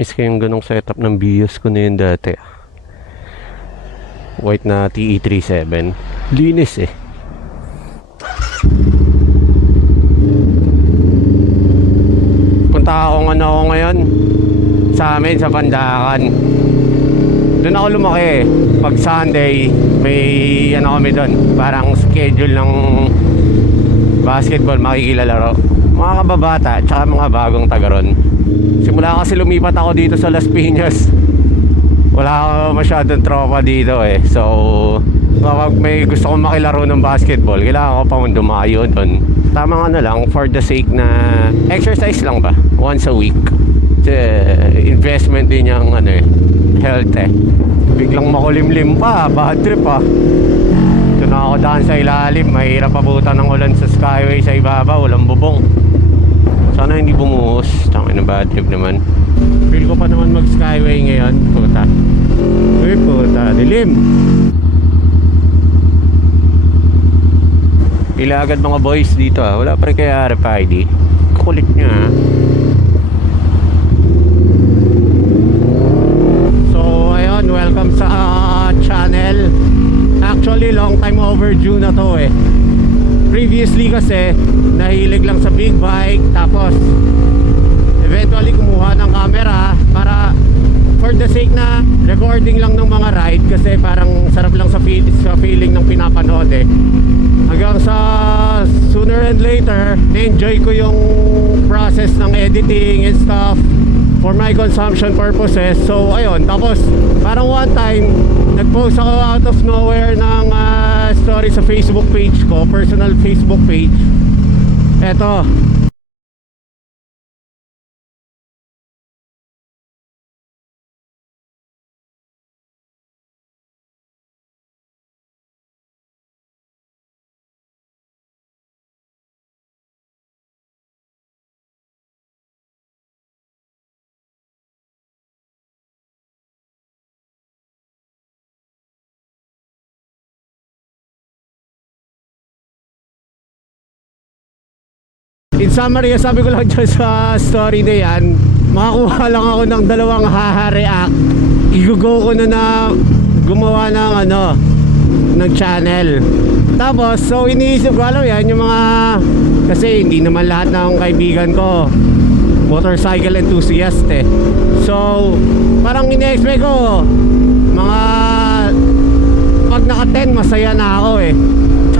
Miss ko yung ganong setup ng Vios ko na yun dati. White na TE37. Linis eh. Punta ako ngayon sa amin sa Pandakan. Doon ako lumaki eh. Pag Sunday may ano kami doon, parang schedule ng basketball, makikilalaro. Mga kababata at saka mga bagong taga ron. Simula kasi lumipat ako dito sa Las Piñas, wala ako masyadong tropa dito eh. So kapag may gusto kong makilaro ng basketball, kailangan ko pa dumayo doon. Tama nga na lang, for the sake na exercise lang ba, once a week. Investment din yung ano eh, health eh. Biglang makulimlim pa, bad trip pa. Ito na ako daan sa ilalim, mahirap abutan ng ulan sa skyway sa ibabaw, walang bubong. Sana hindi bumuhos, tangin na bad trip naman. Feel ko pa naman mag skyway ngayon, puta. Uy puta, dilim. Pila agad mga boys dito ah, wala pa rin kaya RFID. Kukulit nyo ah. Welcome sa channel. Actually long time overdue na to eh. Previously kasi nahilig lang sa big bike, tapos eventually kumuha ng camera para for the sake na recording lang ng mga ride, kasi parang sarap lang sa feeling ng pinapanood eh. Hanggang sa sooner and later na-enjoy ko yung process ng editing and stuff for my consumption purposes. So ayun, tapos parang one time nag-post ako out of nowhere ng story sa Facebook page ko, personal Facebook page. Eto, in summary, sabi ko lang dyan sa story na yan, makakuha lang ako ng 2 haha-react. I-go ko na gumawa ng ng channel. Tapos, so iniisip ko, alam yan, yung mga, kasi hindi naman lahat ng kaibigan ko motorcycle enthusiast eh. So, parang ine-expect ko, mga pag naka 10, masaya na ako eh.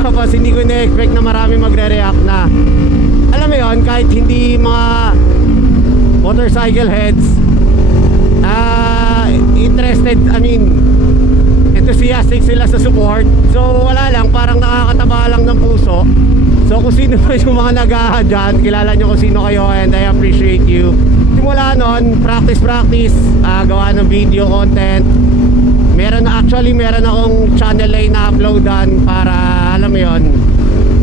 Tapos, hindi ko ine-expect na marami magre-react na. Alam mo yun, kahit hindi mga motorcycle heads interested, enthusiastic sila sa support. So wala lang, parang nakakataba lang ng puso. So kung sino pa yung mga nag-aha dyan, kilala nyo kung sino kayo, and I appreciate you. Simula nun, practice, gawa ng video content. Meron akong channel na ina-uploadan para, alam mo yun,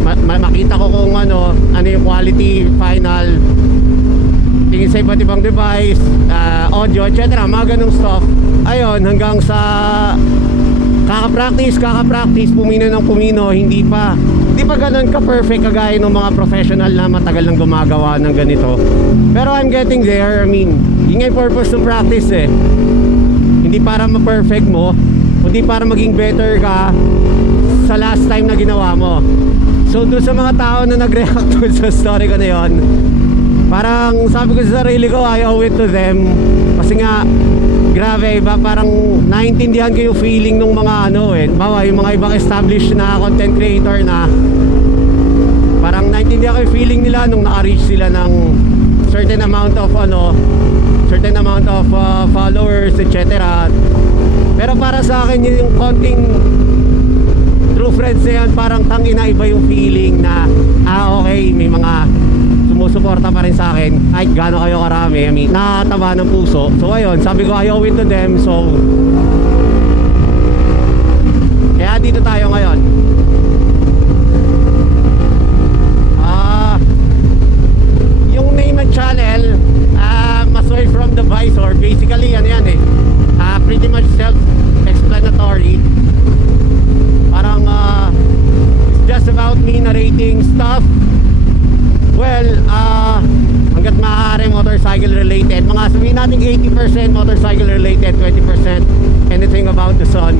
makita ko kung ano yung quality final tingin sa iba't ibang device, audio, etc. Mga ganong stuff. Ayun, hanggang sa kaka-practice, pumino ng pumino. Hindi pa ganun ka-perfect kagaya ng mga professional na matagal nang gumagawa ng ganito. Pero I'm getting there. Yun nga yung purpose ng practice eh. Hindi para ma-perfect mo, kundi para maging better ka sa last time na ginawa mo. So doon sa mga tao na nag-react doon sa story ko na yun, parang sabi ko sa sarili ko, I owe it to them. Kasi nga, grabe, parang naintindihan ko yung feeling ng mga yung mga ibang established na content creator na parang naintindihan ko yung feeling nila nung naka-reach sila ng certain amount of followers, etc. Pero para sa akin yung konting true friends na yan, parang tangina, iba yung feeling na okay, may mga sumusuporta pa rin sa akin kahit gaano kayo karami. Nakataba ng puso. So ayun, sabi ko I owe it to them. So kaya dito tayo ngayon. Yung name ng channel, Masoy from the Visor, basically yan eh, pretty much self-explanatory. Parang it's just about me narrating stuff. Well, hanggat maaari motorcycle motorcycle related. Mga sabihin natin 80% motorcycle related, 20% anything about the sun.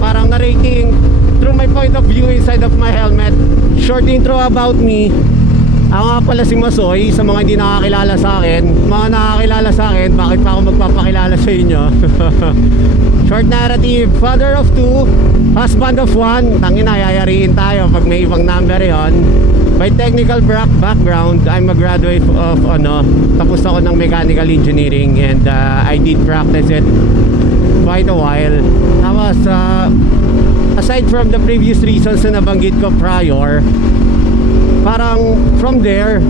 Parang na-rating through my point of view inside of my helmet. Short intro about me. Ako nga pala si Masoy, sa mga hindi nakakilala sa akin. Mga nakakilala sa akin, bakit pa ako magpapakilala sa inyo? Short narrative, father of two, husband of one. Tangina, yayariin tayo pag may ibang number yon. By technical background, I'm a graduate of tapos ako ng mechanical engineering, and I did practice it quite a while. Tapos aside from the previous reasons na nabanggit ko prior, parang from there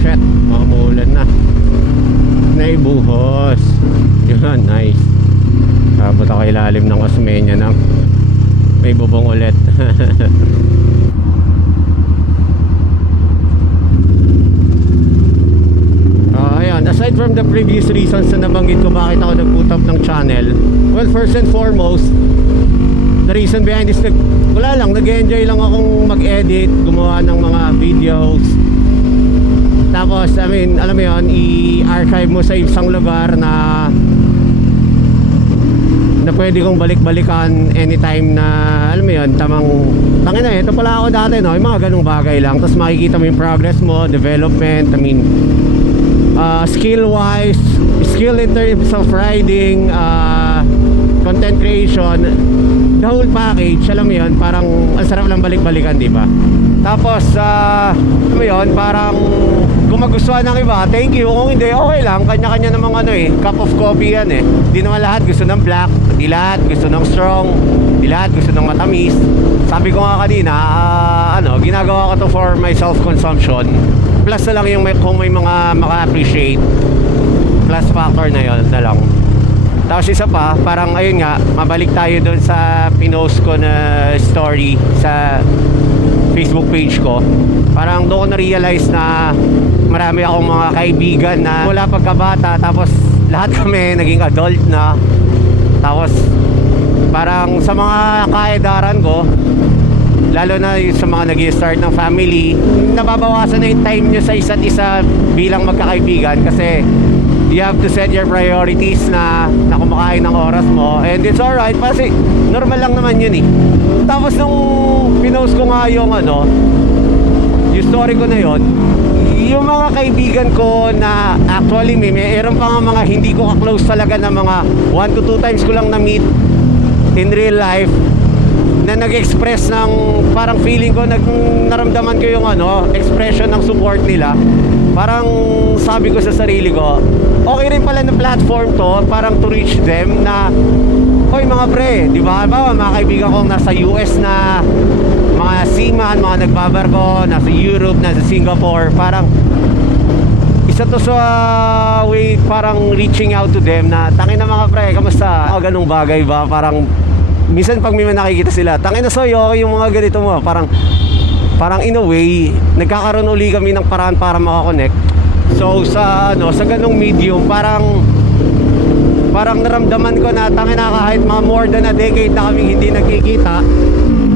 shit, maulan na, naibuhos yun, nice. Abot ako ilalim ng Osmeña ng may bubong ulit. Aside from the previous reasons na nabanggit ko bakit ako nag-put up ng channel, well, first and foremost, the reason behind is wala lang, nag-enjoy lang akong mag-edit, gumawa ng mga videos. Tapos, I mean, alam mo yun, i-archive mo sa isang lugar na pwede kong balik-balikan anytime na, alam mo yun, tangina, ito pala ako dati, no? Yung mga ganung bagay lang. Tapos makikita mo yung progress mo, development, I mean, skill-wise, skill in terms of riding, content creation, the whole package, alam mo yun, parang ang sarap lang balik-balikan, di ba? Tapos, alam mo yun, parang kung magustuhan ng iba, thank you. Kung hindi, okay lang, kanya-kanya namang cup of coffee yan eh. Di naman lahat gusto ng black, di lahat gusto ng strong, di lahat gusto ng matamis. Sabi ko nga kanina, ginagawa ko to for my self-consumption. Plus na lang yung kung may mga maka-appreciate, plus factor na yun na lang. Tapos isa pa, parang ayun nga, mabalik tayo doon sa pinost ko na story sa Facebook page ko. Parang doon ko na-realize na marami akong mga kaibigan na wala pagkabata, tapos lahat kami naging adult na. Tapos parang sa mga kaedaran ko, lalo na sa mga nag-i-start ng family, nababawasan na yung time nyo sa isa't isa bilang magkakaibigan, kasi you have to set your priorities na kumakain ng oras mo, and it's alright kasi normal lang naman yun eh. Tapos nung pinost ko nga yung yung story ko na yun, yung mga kaibigan ko na actually mayroon pa nga mga hindi ko ka-close talaga na mga 1 to 2 times ko lang na-meet in real life, na nag-express ng parang feeling ko, naramdaman ko yung expression ng support nila. Parang sabi ko sa sarili ko, okay rin pala na platform to, parang to reach them na, hoy mga pre, di ba? Mga kaibigan ko nasa US na, mga seaman, mga nagbabarko, nasa Europe, nasa Singapore, parang isa to sa way, parang reaching out to them na, tangin na mga pre, kamusta? Ganung bagay ba? Parang minsan pag may nakikita sila, tangin na Soy, okay yung mga ganito mo. Parang in a way, nagkakaroon uli kami ng paraan para makakonect. So sa ganung medium, parang naramdaman ko na tangin na kahit mga more than a decade na kaming hindi nagkikita,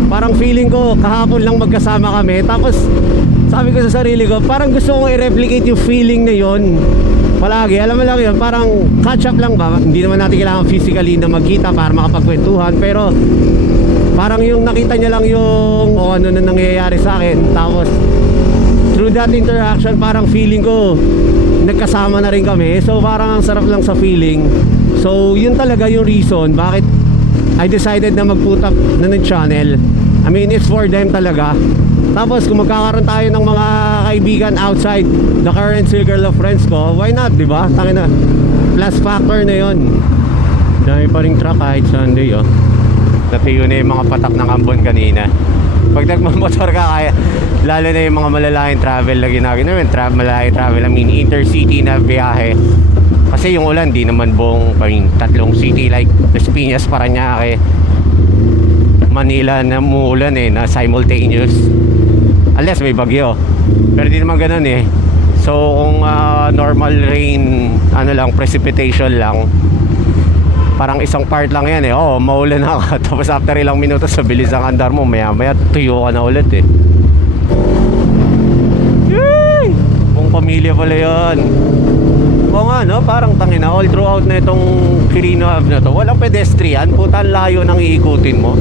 parang feeling ko kahapon lang magkasama kami. Tapos sabi ko sa sarili ko, parang gusto kong i-replicate yung feeling na yon palagi. Alam mo lang yun, parang catch up lang ba? Hindi naman natin kailangan physically na magkita para makapagkwentuhan, pero parang yung nakita niya lang yung ano na nangyayari sa akin. Tapos through that interaction, parang feeling ko nagkasama na rin kami. So parang ang sarap lang sa feeling. So yun talaga yung reason bakit I decided na mag-put up na ng channel. I mean, it's for them talaga. Tapos kung magkakaroon tayo ng mga kaibigan outside the current circle of friends ko, why not, di ba? Tangina, plus factor na yun. Dami pa ring truck kahit Sunday, oh. Natiyo na yung mga patak ng Ambon kanina. Pag nagmamotor ka, kaya lalo na yung mga malalaking travel na ginagin namin, malalaking travel, I mean intercity na biyahe. Kasi yung ulan, di naman buong tatlong city like Las Piñas, Parañaque, Manila na muulan na simultaneous. Unless may bagyo. Pero di naman ganun eh. So kung normal rain, ano lang, precipitation lang, parang isang part lang yan eh. Oo, maulan na ka. Tapos after ilang minutos sa bilis ang andar mo, maya maya tuyo ka na ulit eh. Yay! Buong pamilya pala yun. Oo nga no, parang tangina, all throughout na itong Quirino Ave na to, walang pedestrian. Puta, ang layo nang iikutin mo.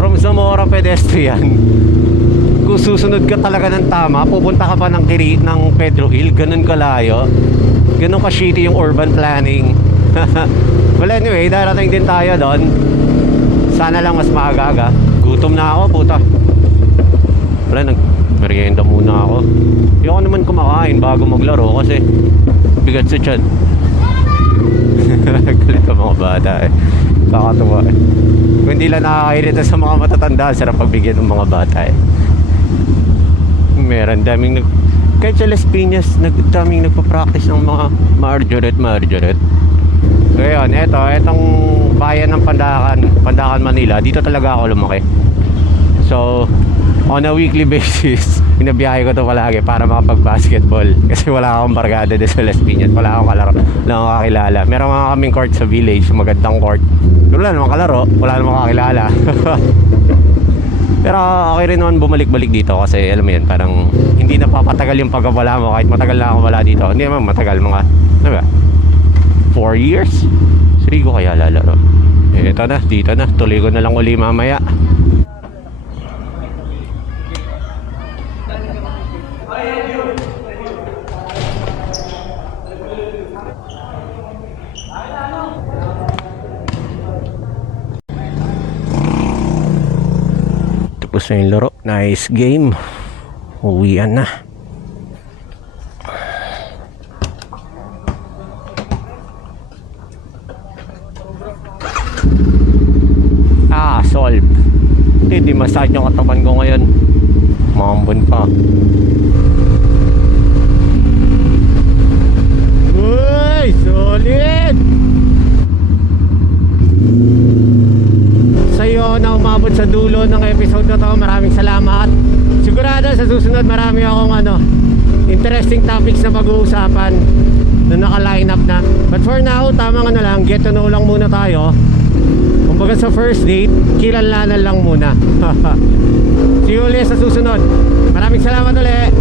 From Zamora pedestrian, kung susunod ka talaga ng tama, pupunta ka pa ng Pedro Hill, ganun kalayo, ganun ka shitty yung urban planning. Well anyway, darating din tayo doon. Sana lang mas maaga-aga. Gutom na ako, puta. Wala, nagmerienda muna ako. Ayoko naman kumakain bago maglaro kasi bigat sa tiyan. Galit ang mga bata eh. Kakatuwa eh. Kung hindi lang nakakairita sa mga matatanda, sarap pagbigyan ng mga bata eh. Meron daming kahit sa Las Piñas, daming nagpa-practice ng mga Marjoret. So yun, etong bayan ng Pandakan, Manila, dito talaga ako lumaki. So on a weekly basis, binabiyahe ko to palagi para makapag-basketball. Kasi wala akong barkada dito sa Las Piñas, wala akong kalaro, wala akong kakilala. Meron mga kaming court sa village, magandang court. Pero wala namang kalaro, wala namang kakilala. Pero okay rin naman bumalik-balik dito kasi alam mo yan, parang hindi napapatagal yung pagkawala mo kahit matagal na ako wala dito. Hindi naman matagal, mga ano ba, 4 years? Siri ko kaya lalaro. Ito na, dito na, tuloy ko na lang uli mamaya. Tapos na yung laro. Nice game. Uwian na. Solve. Hindi massage yung katawan ko ngayon. Mambon pa. Uy! Solid! Sa'yo na umabot sa dulo ng episode na to, maraming salamat. Sigurado sa susunod marami akong interesting topics na pag-uusapan na naka-line up na. But for now, tamang lang, get to know lang muna tayo. Kumbaga sa first date, kilalanan lang muna. See you ulit sa susunod. Maraming salamat ulit.